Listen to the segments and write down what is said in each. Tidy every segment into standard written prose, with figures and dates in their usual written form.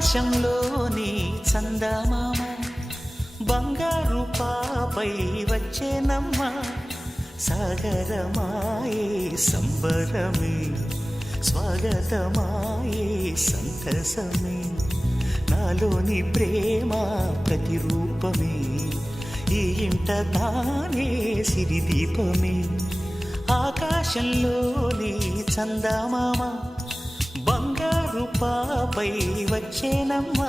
ఆకాశంలోని చందమామ బంగారు పాపై వచ్చేనమ్మ సాగరమాయే సంబరమే స్వాగతమాయే సంతసమే నాలోని ప్రేమ ప్రతిరూపమే ఈ ఇంట తానే సిరిదీపమే ఆకాశంలోని చందమామ బంగారు పాపై వచ్చేనమ్మా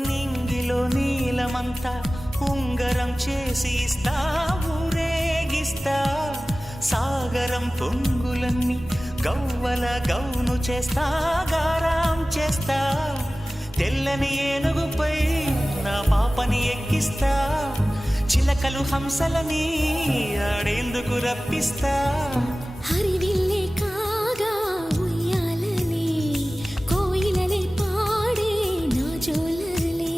నింగిలో నీలమంతా ఉంగరం చేసి ఇస్తా ఊరేగిస్తా సాగరం పొంగులన్నీ గవ్వల గౌను చేస్తా గారాం చేస్తా తెల్లని ఏనుగుపై నా పాపని ఎక్కిస్తా చిలకలు హంసలని ఆడేందుకు రప్పిస్తా హరివిల్లే కాగా ఉయ్యాలలే కోయిలలే పాడే నా జోలలే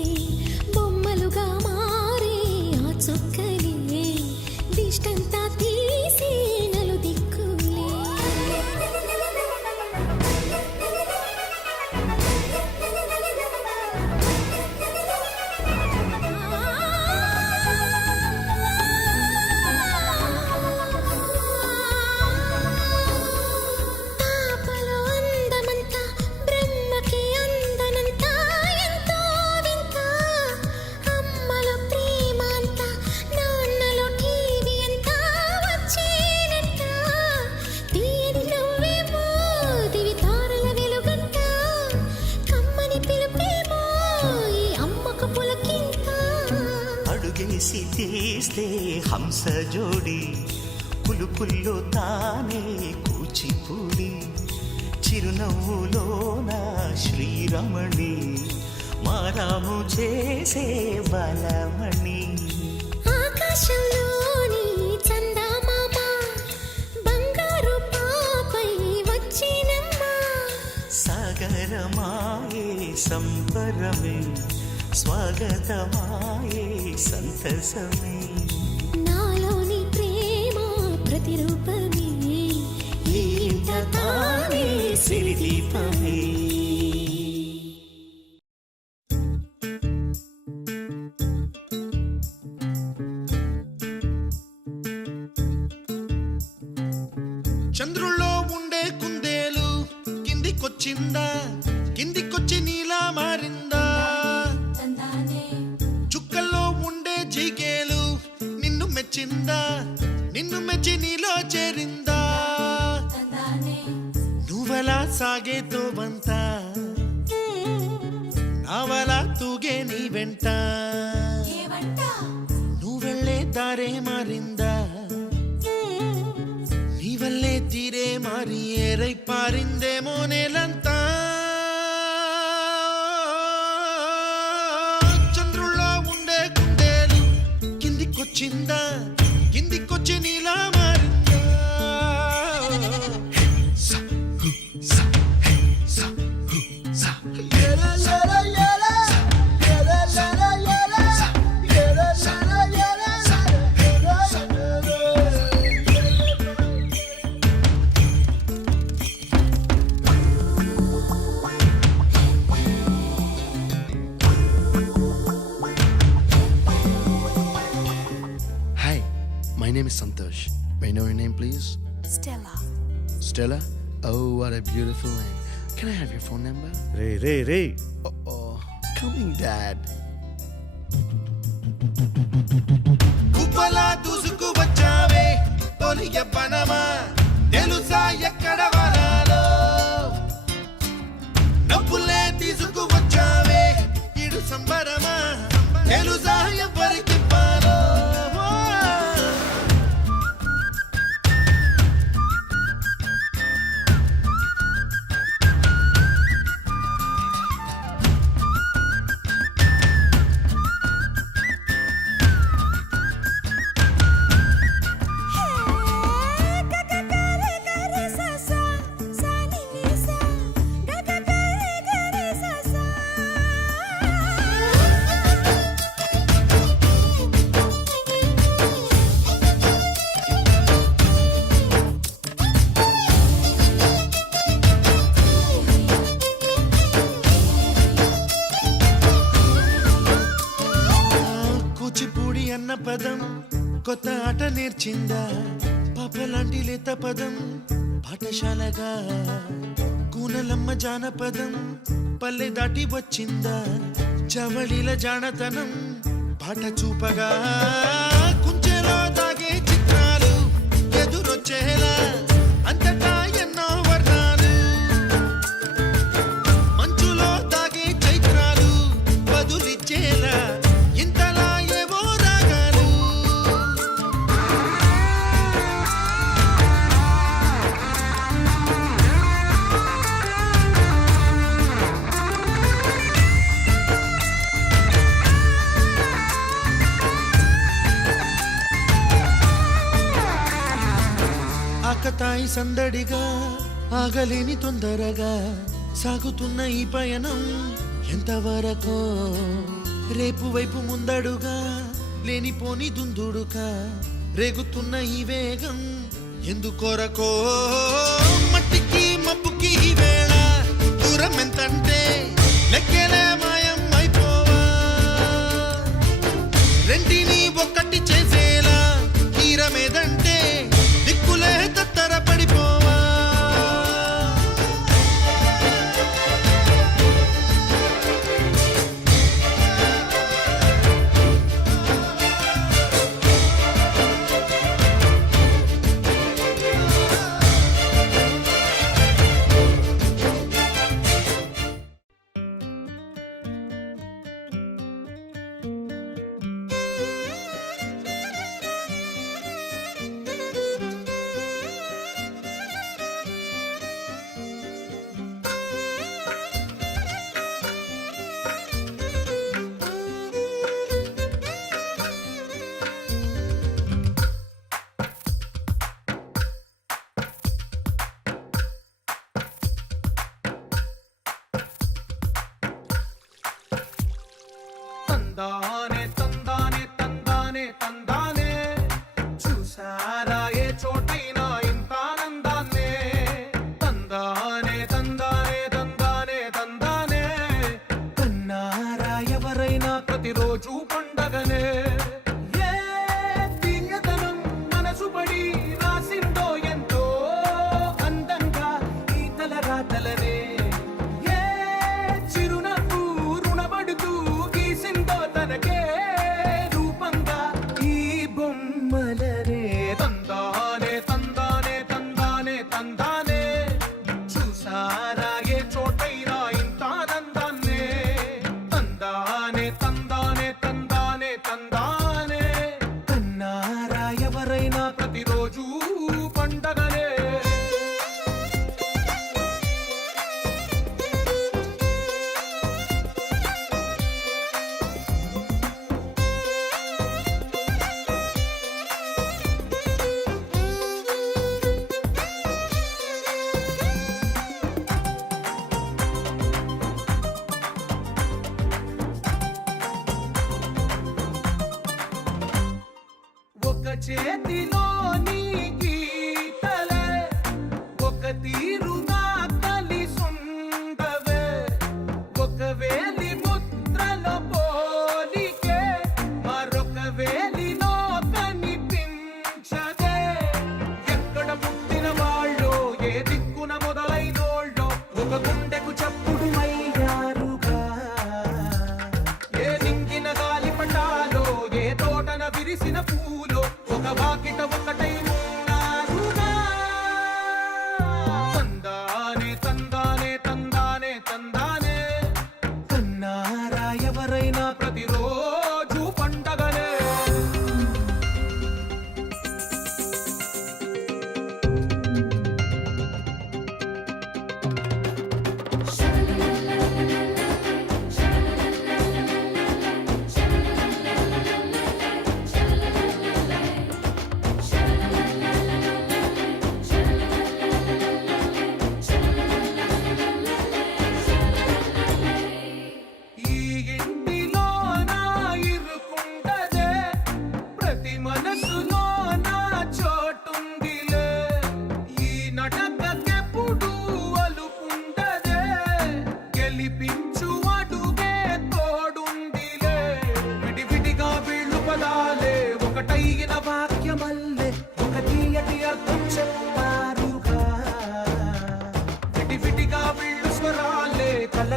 బొమ్మలుగా మారే ఆ చొక్కలే దిష్టంతా తీసి నలు దిక్కులే పాపలో అందమంతా బ్రహ్మకి అందనంతా ఎంతో వింత అమ్మలో ప్రేమ అంతా నాన్నలో టీవీ అంతా వచ్చేనంట తీయని నవ్వేమో దివి తారల వెలుగంట కమ్మని పిలుపేమో ఈ అమ్మకు పులకింత అడుగేసి తీస్తే హంస జోడి కులుకుల్లో తానే కూచిపూడి చిరునవ్వులోన శ్రీరమణి మారాము చేసే బలమణి ఆకాశంలోని చందమామ బంగారు పాపై వచ్చినమ్మా సాగరమాయే సంబరమే స్వాగతమాయే సంతసమే నాలోని ప్రేమ ప్రతిరూపమే ఈ ఇంట తానే సిరిదీపమే చంద్రుల్లో ఉండే కుందేలు కిందికొచ్చిందా కిందికొచ్చి నీలా మారిందా చుక్కల్లో ఉండే జిగేలు నిన్ను మెచ్చిందా నిన్ను మెచ్చి నీలో చేరిందా నువ్వలా సాగేతో బంత నావలా తూగే నీ వెంట నువ్వెళ్ళే దారే మారిందా నీ వల్లే తీరే మారి ఏరై పారిందేమో నేలంతా చంద్రుల్లో ఉండే కుందేలు కిందికొచ్చిందా కిందికొచ్చి నీలా మారిందా సా, హు, సా, హే, సా, హు, సా. Hi, my name is Santosh. May I know your name, please? Stella. Stella? Oh, what a beautiful name. Can I have your phone number? Ray Oh, coming, Dad. కుప్పలా దూసుకు వచ్చావే తొలి యవ్వనమా తెలుసా ఎక్కడ వనాలో నవ్వులే తీసుకు వచ్చావే ఇడు సంబరమా తెలుసా ఎవరికి పాలో పదం కొత్త ఆట నేర్చిందా పాపలాంటి లేత పదం పాఠశాలగా కూనలమ్మ జానపదం పల్లె దాటి వచ్చిందా చవళిల జానతనం పాట చూపగా కుంచెలో దాగే చిత్రాలు ఎదురొచ్చేలా అంతటా ఎన్నో వర్ణాలు మంచులో దాగే చైత్రాలు బదులిచ్చేలా ఇంతలా ఏవో రాగాలు ఆకతాయి సందడిగా ఆగలేని తొందరగా సాగుతున్న ఈ పయనం ఎంతవరకో రేపు వైపు ముందడుగా లేనిపోని దుందుడుగా రేగుతున్న ఈ వేగం ఎందుకొరకో మట్టికి మబ్బుకి ఈ వేళ దూరం ఎంతంటే లెక్కలే మాయం అయిపోవా రెంటిని ఒక్కటి చేసేలా తీరమేదంటే దిక్కులే తత్తర పడిపోవా తందానే తందానే తందానే తందానే చూసారా ఏ చోటైనా ఇంత ఆనందాన్నే తందానే తందానే తందానే తందానే కన్నారా ఎవరైనా ప్రతిరోజు పండగనే ఏ దివ్యతనం మనసు పడి రాసిందో ఎంతో అందంగా ఈ తలరాతలనే ఏ చిరునవ్వు రుణపడుతూ గీసిందో తనకే రూపంగా ఈ బొమ్మలనే తందానే తందానే తందానే తందానే చూసారా ఏ చోటైనా ఇంత ఆనందాన్నే తందానే తందానే తందానే తందానే కన్నారా ఎవరైనా ప్రతిరోజు పండగనే ఒక చేతిలో నీ గీతలే ఒక తీరుగా కలిసుండవే ఒక వేలి ముద్రలో పోలికే మరొక వేలిలో కనిపించదే ఎక్కడ పుట్టిన వాళ్ళో ఏ దిక్కున మొదలైనోళ్ళో ఒక గుండెకు చప్పుడు అయ్యారుగా ఏ నింగిన గాలి పటాలో ఏ తోటన విరిసిన పూలో ఒక వాకిట ఒకటై ఉన్నారు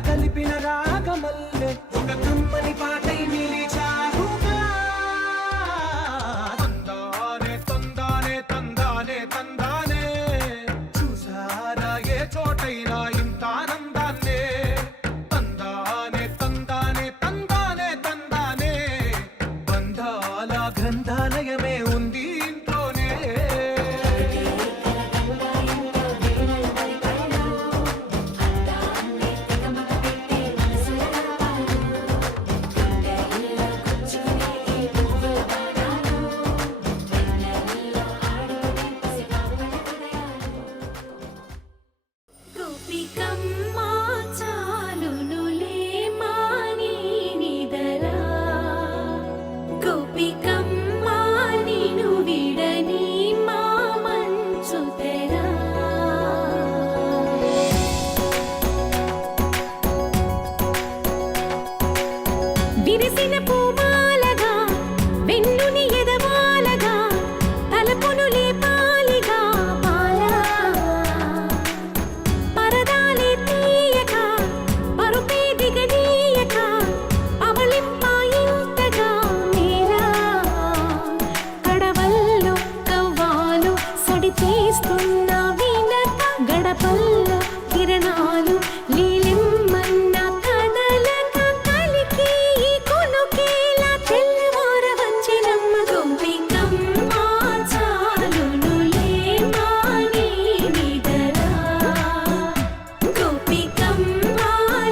కలిపిన రాగమల్లె ఒక కమ్మని పాటై నిలిచారుగా తందానే తందానే తందానే తందానే చూసారా ఏ చోటైనా ఇంత ఆనందాన్నే తందానే తందానే తందానే తందానే బంధాల గ్రంథాలయమే ఉంది ఇంట్లోనే గోపికమ్మా చాలునులే మాని నిదరా గోపికమ్మా నిను విడని మా మంచు తెరా విరిసిన పూమాలగా వెన్నుని ఎదవాలగా తలపును లేపాలిగా బాలా పరదాలే తీయక పరుపే దిగనీయక పవళింపాయింతగా మేరా కడవల్లో కవ్వాలు సడి చేస్తున్న వినక గడపల్లో కిరణాలు లీలిమ్మన్న కదలక కలికి ఈ కొనుకేలా తెల్లవార వచ్చినమ్మ గోపికమ్మ చాలునులే మాని నిదరా గోపికమ్మ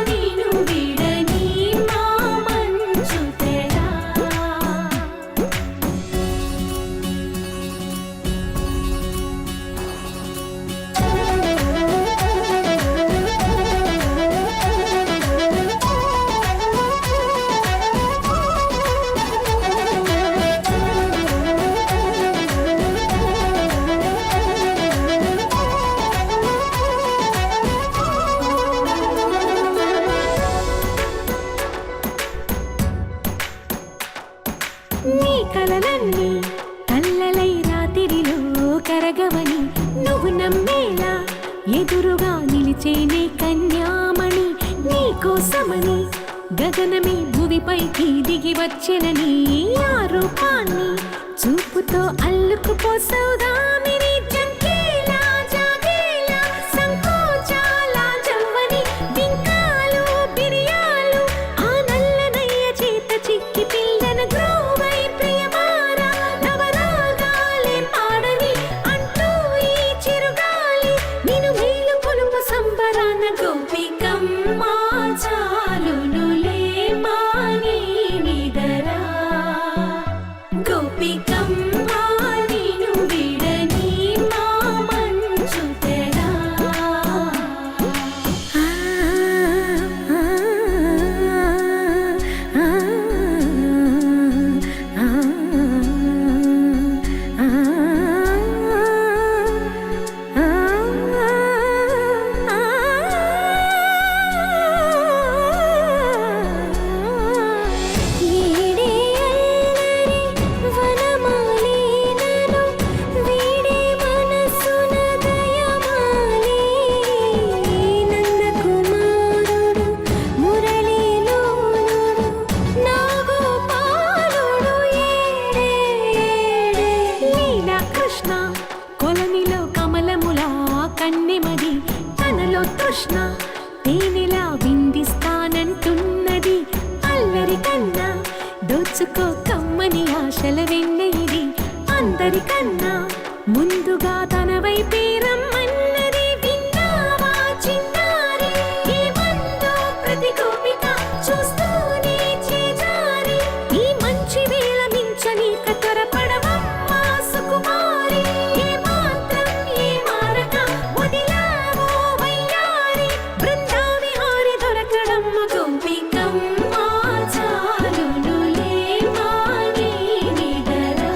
నిను విడని మా మంచు తెరా నీ కలలన్నీ కల్లలై రాత్రిలో కరగవని నువ్వు నమ్మేలా ఎదురుగా నిలిచేనే కన్యామణి నీ కోసమని గగనమే భువిపైకి దిగి వచ్చెనని ఆ రూపాన్ని చూపుతో అల్లుకుపోసౌదామిని జంకేలా జాగేలా సంకోచాల జవ్వని బింకాలు బిరియాలు ఆ నల్లనయ్య చేత చిక్కి పిల్లన గ్రోవై ప్రియమారా నవరాగాలే పాడని అంటూ ఈ చిరుగాలి నిన్ను మేలు కొలుపు సంబరాన గోపికమ్మ చాలునులే మాని నిదరా గోపికమ్మ నిను విడని మా మంచు తెరా ఈడే అల్లరి వనమాలినను వీడే మనసున దయమాలి నందకుమారుడు మురళీలోలుడు నాగోపాలుడు ఏడే లీలా కృష్ణ కొలనిలో కమలములా కన్నెమది తనలో తృష్ణ తేనెలా విందిస్తానంటున్నది అల్లరి కన్నా దోచుకో కమ్మని ఆశల వెన్నెయిది అందరికన్నా ముందుగా తన వైపే రమ్మన్నది విన్నావా చిన్నారి ఏమందో ప్రతి గోపిక చూస్తూనే చేజారి ఈ మంచి వేళ మించని కతరపడవమ్మ సుకుమారి ఏ మాత్రం ఏ మారక వదిలావో వయ్యారి బృందావిహారి దొరకడమ్మ గోపికమ్మ చాలునులే మాని నిదరా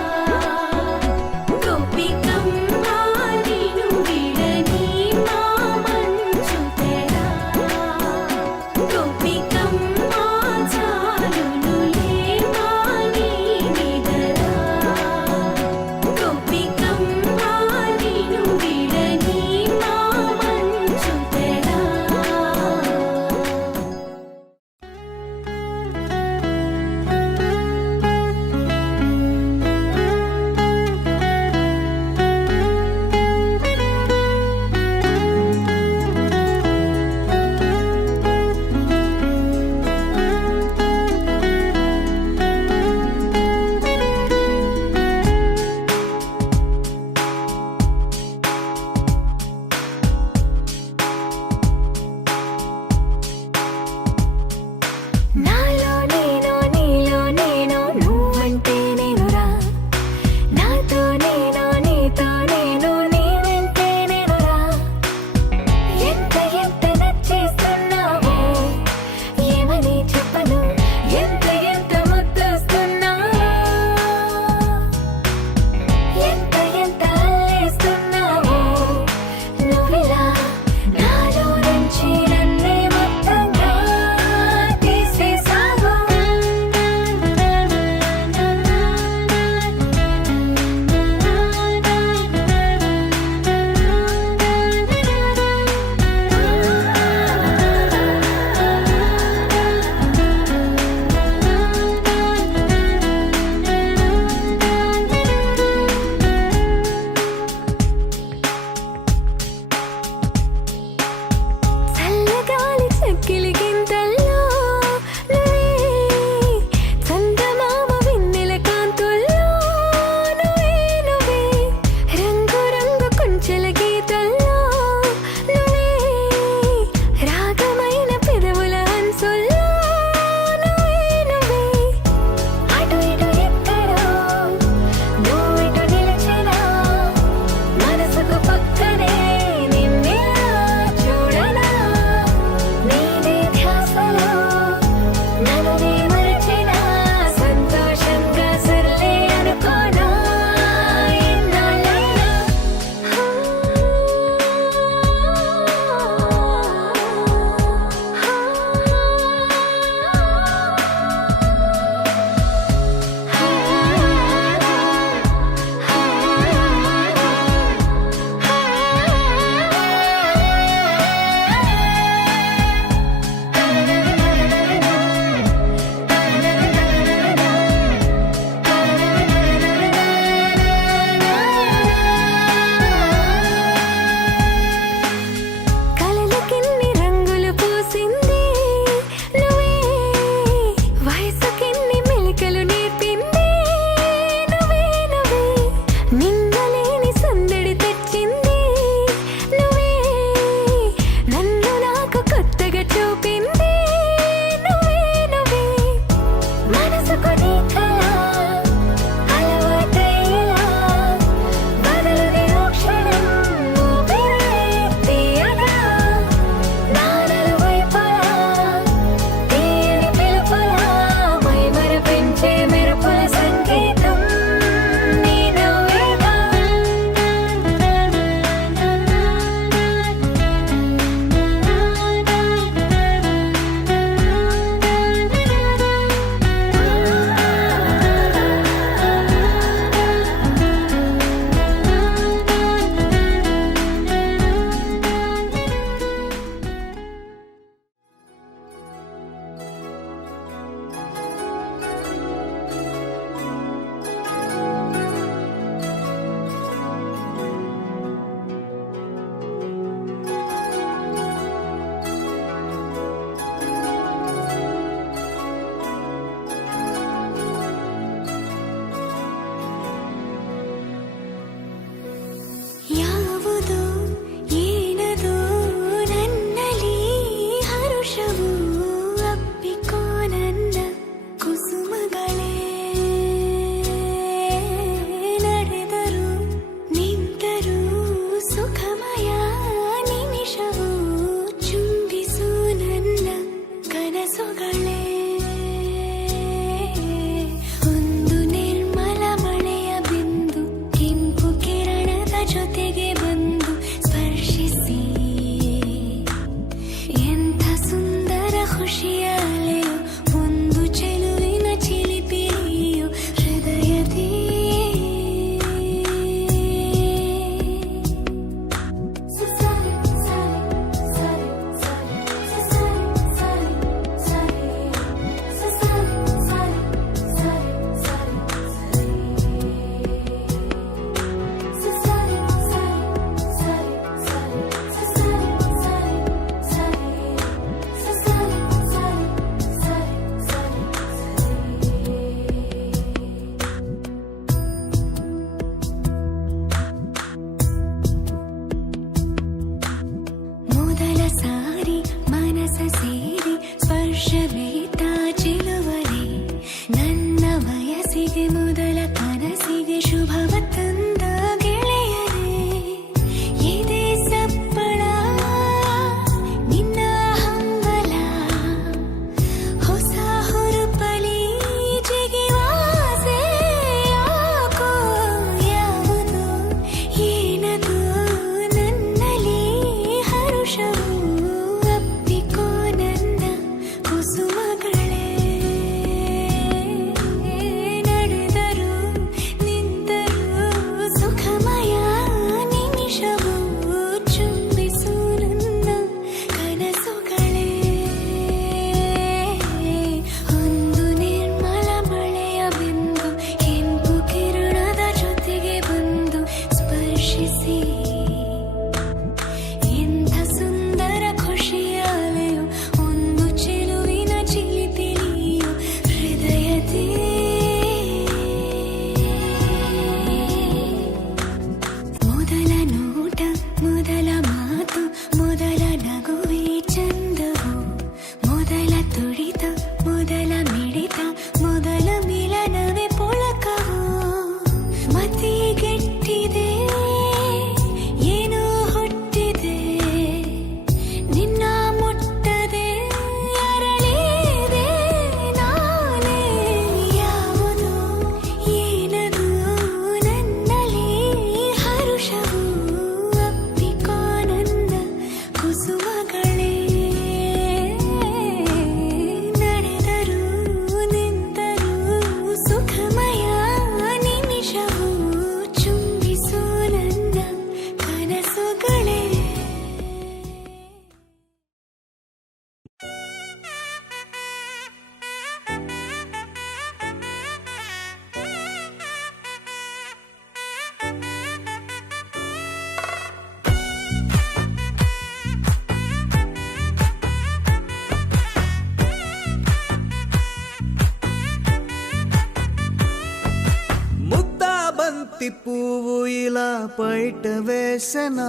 ఇలా బయట వేసెనా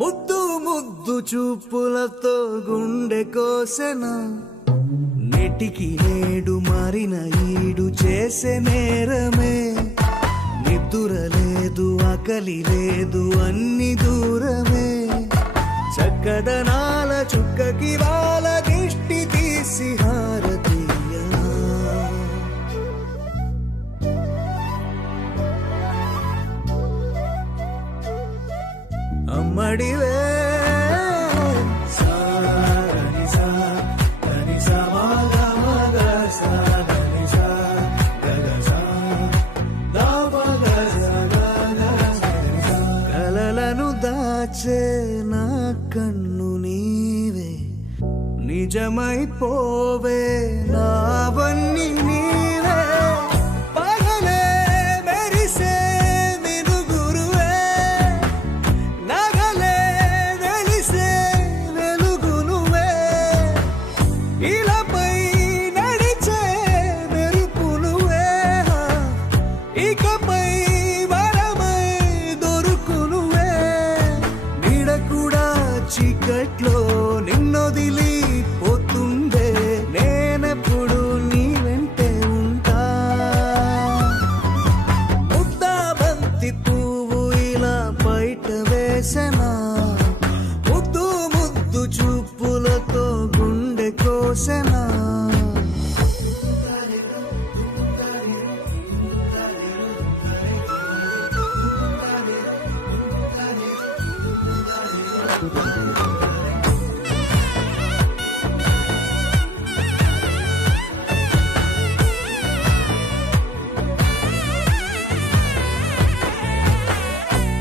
ముద్దు ముద్దు చూపులతో గుండె కోసెనా నెటికి నేడు మారిన ఈడు చేసే నేరమే నిద్దుర లేదు ఆకలి లేదు అన్ని దూరమే చక్కదనాల చుక్కకి వాళ్ళ దిష్టి తీసి హారతీయనా అమ్మడివే కలలను దాచే నా కన్ను నీవే నిజమైపోవే నావన్నీ నీవే పగలే మెరిసే వెలుగురువే నగలే వెలిసే వెలుగునువే ఇలాపై నడిచే మెరుపునువే ఇకపై వరమై దొరుకునువే నీడ కూడా చీకట్లో నిన్నొదిలి పోతుందే నేనెప్పుడు నీ వెంటే ఉంటా ముద్దా బంతి పువ్వు ఇలా బయట వేసెనా ముద్దు ముద్దు చూపులతో గుండె కోసెనా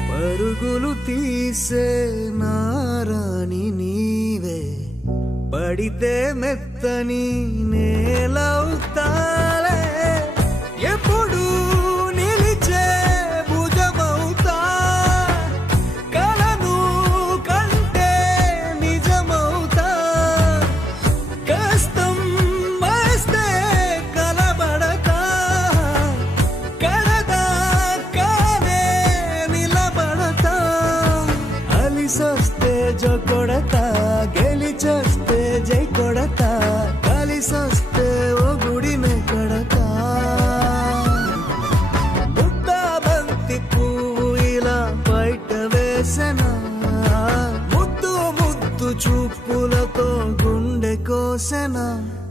పరుగులు తీసే నారాణి నీవే పడితే మెత్తని నేలవుతాలే ఎప్పుడు నిలిచే భుజమవుతా కలను కంటే నిజమవుతా కష్టం వస్తే కలబడక కడదాకానే నిలబడతా అలిసొస్తే జో కొడతా గెలిచొస్తే జై కొడతా కలిసొస్తే ఓ గుడినే కడతా ముద్దా బంతి పువ్వు ఇలా బయట వేసెనా ముద్దు ముద్దు చూపులతో గుండె కోసెనా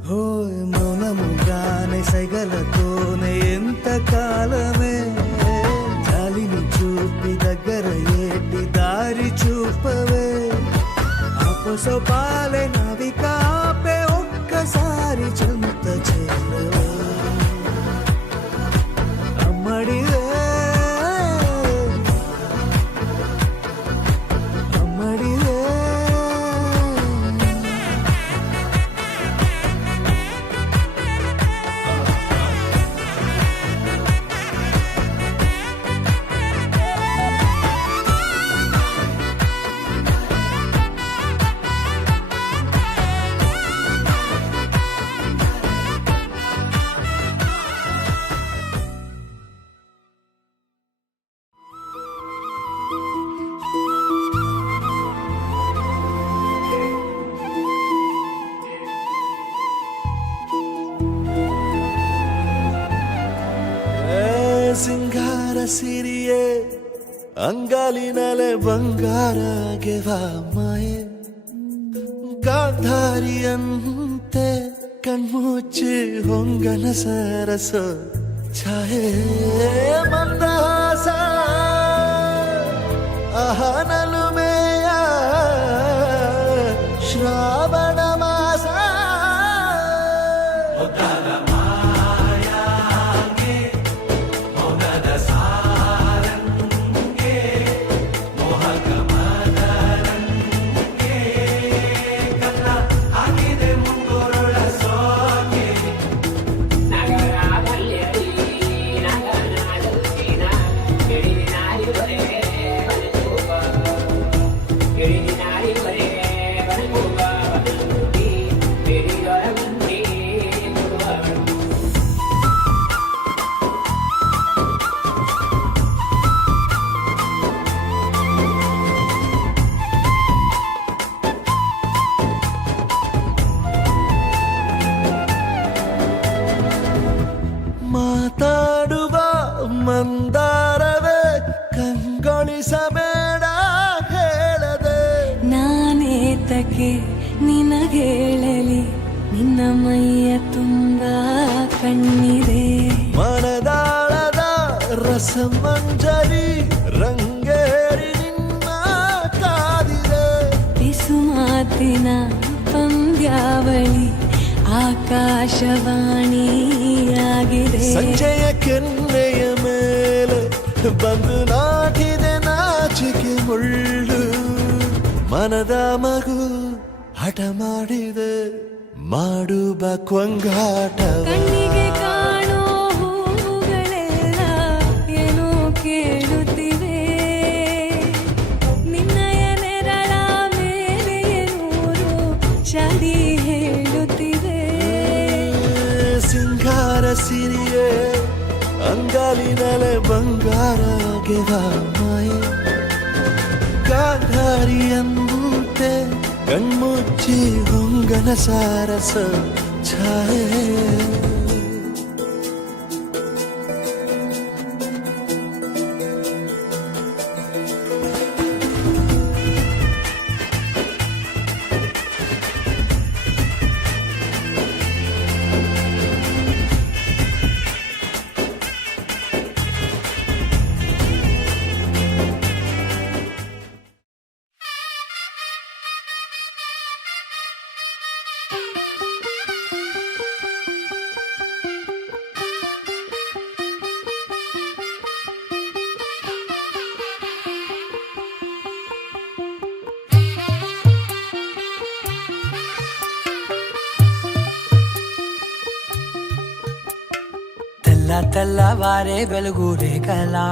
హోయ్ మౌనముగానే సైగలతోనే ఎంత కాలమే జాలిని చూపి దగ్గర ఏటి దారి చూపవే అపసోపాలే నవికాపే ఒక్కసారి చెంత చేరవే అమ్మడివే అమ్మడివే ಸಿಂಗಾರ ಸಿರಿಯೇ ಅಂಗಾಲಿನಲೆ ಬಂಗಾರಗೆವ ಮಾಯೆ ಗಾಂಧಾರಿಯಂತೆ ಕಣ್ಮುಚ್ಚಿ ಹೊಂಗನ ಸರಸ ಛಾಯೆ ಮಂದಹಾಸ ಅಹನಲು ಮೇಯ ಶ್ರಾವಣ ಮಾಸ ಯಾಕೆ ನಿನಗೇಳಲಿ ನಿನ್ನ ಮೈಯ ತುಂಬ ಕಣ್ಣಿದೆ ಮನದಾಳದ ರಸಮಂಜರಿ ರಂಗೇರಿ ನಿನ್ನ ಕಾದಿದೆ ಬಿಸು ಮಾತಿನ ಪಂದ್ಯಾವಳಿ ಆಕಾಶವಾಣಿಯಾಗಿದೆ ಸಂಜೆಯ ಕೆನ್ನೆಯ ಮೇಲೆ ಬಂದು ನಾಟಿದೆ ನಾಚಿಕೆ ಮುಳ್ಳು ಮನದ ಮಗು ಹಠ ಮಾಡಿದೆ ಮಾಡುವ ಕೊಂಗಾಟ ಕಣ್ಣಿಗೆ ಕಾಣೋ ಹೂಗಳೆಲ್ಲ ಏನೋ ಕೇಳುತ್ತಿವೆ ನಿನ್ನಯ ನೆರಳ ಮೇಲೆ ನೂರು ಚಾಡಿ ಹೇಳುತ್ತಿವೆ ಸಿಂಗಾರ ಸಿರಿಯೇ ಅಂಗಾಲಿನಲೆ ಬಂಗಾರ ಮಾಯೆ ಗಾಂಧಾರಿಯಂತೆ ಕಣ್ಮುಚ್ಚಿ ಹೊಂಗನ ಸಾರಸ ಛಾಯೆ తెల్లవారే వెలుగు రేఖలా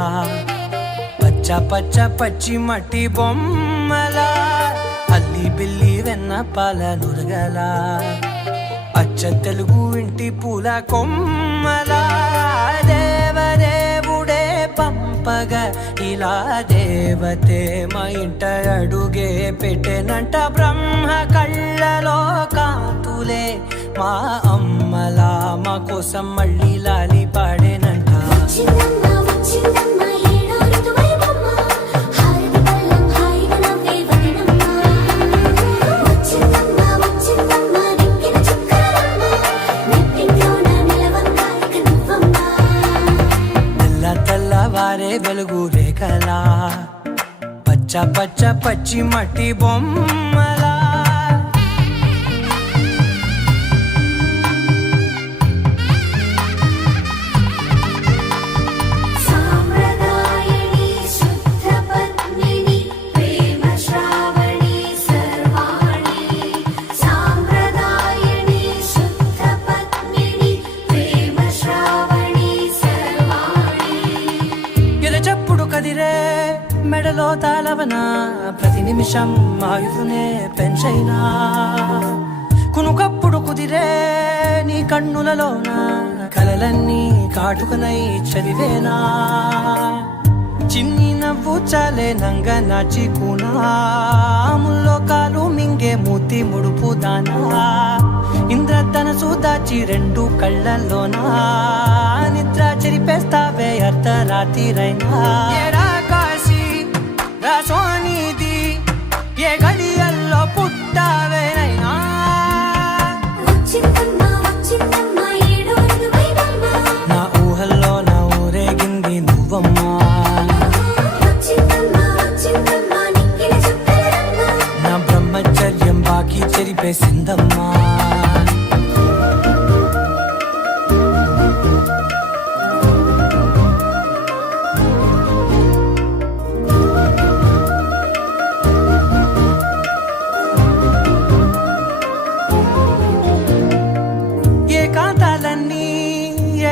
పచ్చ పచ్చ పచ్చి మట్టి బొమ్మలా అల్లి బిల్లి వెన్న పాల నురగలా అచ్చ తెలుగు ఇంటి పూల కొమ్మలా దేవదేవుడే పంపగ ఇలా దేవతే మా ఇంట అడుగే పెట్టెనంట బ్రహ్మ కళ్ళలో కాంతులే మా అమ్మలా మా కోసం మళ్ళీ లాలి పాడేనంట తెల్లవారే వెలుగు రేఖలా పచ్చ పచ్చ పచ్చి మట్టి బొమ్మలా మెడలో తాళవన ప్రతి నిమిషం ఆయుధునే పెంచైనా కునుకప్పుడు కుదిరే నీ కన్నులలోన కలలన్నీ కాటుకనై చదివేనా చిన్ని నవ్వు చాలే నంగ నాచి కూనాముల్లో కాలు మింగే మూతి ముడుపు దానా ఇంద్రధనసు దాచి రెండు కళ్ళల్లోనా నిద్ర చెరిపేస్తావే అర్ధరాత్రిరైనా సోనిది ఏ గడియల్లో పుట్టావేనైనా నా ఊహల్లో నా ఊరేగింది నువ్వమ్మా నా బ్రహ్మచర్యం బాకీ చెరిపేసిందమ్మా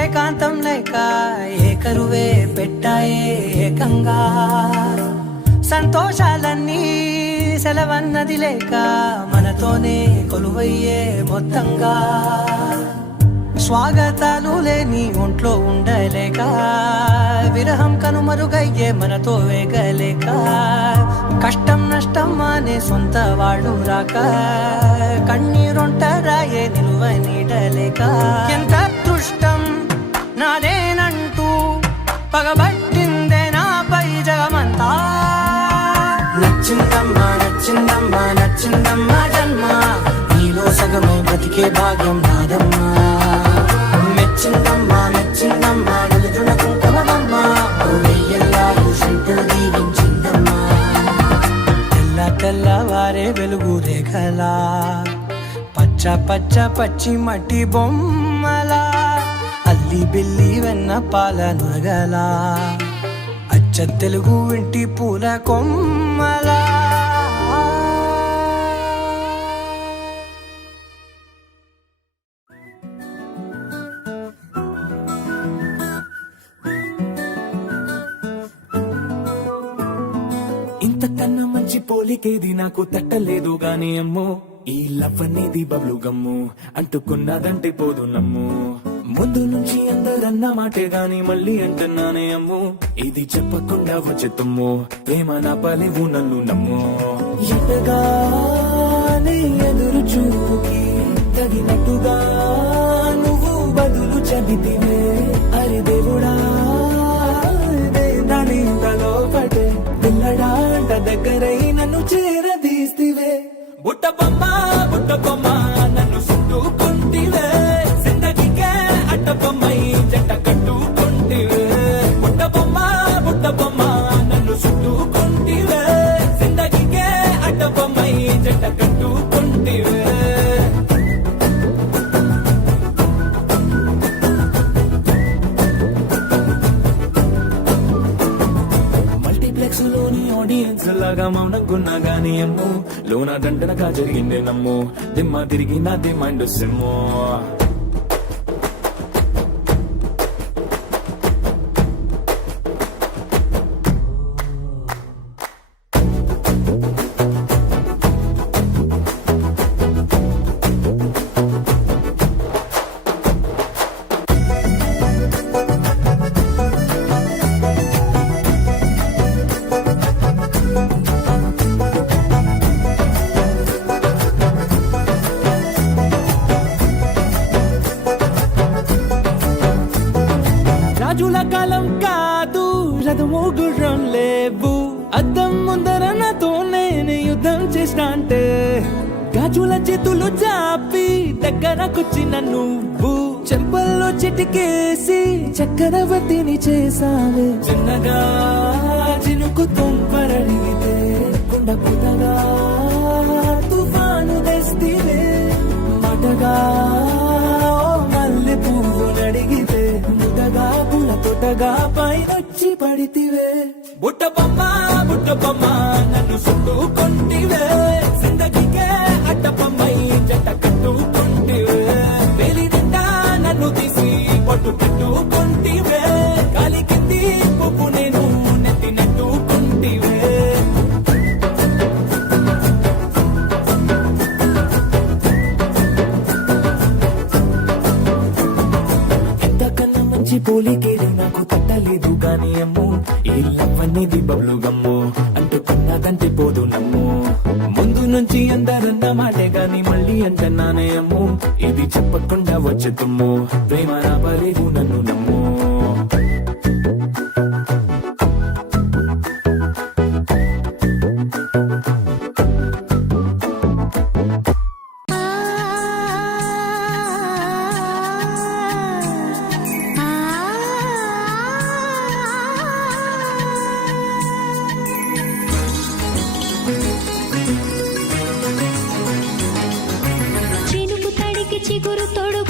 ఏకాంతం లేక ఏకరువే పెట్టాయే ఏకంగా సంతోషాలన్నీ సెలవన్నది లేక మనతోనే కొలువయ్యే మొత్తంగా స్వాగతాలు లేని ఒంట్లో ఉండలేక విరహం కనుమరుగయ్యే మనతో వేగలేక కష్టం నష్టం అనే సొంత వాళ్ళు రాక కన్నీరొంటరాయే నిలువ నీడలేక ఎంత అదృష్టం నాదేనంటూ పగబట్టిందే నాపై జగమంతా నచ్చిందమ్మా నచ్చిందమ్మా నచ్చిందమ్మా దొరికే భాగ్యం నాదమ్మా. మెచ్చిందమ్మా మెచ్చిందమ్మా నలుగున కుంకుమమ్మా, వెయ్యల్లాలు శంకులు దీవించిందమ్మా. తెల్ల తెల్లవారే వెలుగు రేఖలా, పచ్చ పచ్చ పచ్చి మట్టి బొమ్మలా, అల్లి బిల్లి వెన్న పాల నురగలా, అచ్చ తెలుగు ఇంటి పూల కొమ్మలా. ఇంతకన్నా మంచి పోలికేది నాకు తట్టలేదు గాని అమ్మో, ఈ లవ్ అనేది బబ్లు గమ్ము అంటుకున్నదంటే పోదు నమ్ము. ముందు నుంచి అందరన్న మాటే గాని మళ్ళీ అంటున్నానే అమ్ము, ఇది చెప్పకుండా వచ్చేతమ్ము ప్రేమ నా పలేవు నన్ను నమ్ము. ఎటగానే ఎదురు చూకి తగినట్టుగా నువ్వు బదులు చెబితివే, అరే దేవుడా దాని తలో పడే పిల్లడాంట దగ్గరై నన్ను చేరదీస్తివే. బుట్ట బొమ్మ నన్ను చుట్టుకుంటివే, జిందగీకే అట్ట బొమ్మై జంట కట్టుకుంటివే. బుట్ట బొమ్మ నన్ను చుట్టుకుంటివే, జిందగీకే అట్ట బొమ్మై జంట కట్టుకుంటివే. మల్టీప్లెక్స్ లోని ఆడియన్స్ లాగా మౌనంకున్నా గానీ అమ్ము, లోన దండనగా జరిగిందే నమ్ము, దిమ్మ తిరిగి నాది మైండ్ సిమ్ము. రాజుల కాలం కాదు, రథము గుర్రం లేవు, అద్దం ముందర నాతో నేను యుద్ధం చేస్తా అంటే, గాజుల చేతులు చాపి దగ్గరకొచ్చిన నువ్వు, చెంపల్లో చిటికేసి చక్రవర్తిని చేసావే. చిన్నగా చినుకు తుంపరడిగితే కుండ పుట్టగా తుఫాను తెస్తివే, మాటగా మల్లె పువ్వు నడిగితే ముద్దగా పుల తొట్టగా పైనొచ్చి పడితివే. బుట్ట బొమ్మ నన్ను చుట్టుకుంటివే, జిందగీకే అట్ట బొమ్మై జంట కట్టుకుంటివే. వేలి నిండా నన్ను తీసి పొట్టు పెట్టుకుంటివే, గాలి కింది పువ్వు నేను నెత్తి నెట్టుకుంటివే. ఎంతకన్నా మంచి పోలికేది నాకు తట్టలేదు గాని అమ్ము, ఈ లవ్ అనేది బబ్లు గమ్ము అంటుకున్నదంటే పోదు నమ్ము. ముందు నుంచి అందరన్న మాటే గాని మళ్ళీ అంటున్నానే అమ్ము, ఇది చెప్పకుండా వచ్చే తుమ్ము ప్రేమ నా పలేవు నన్ను నమ్ము. చినుకు తడికి చిగురు తొడుగు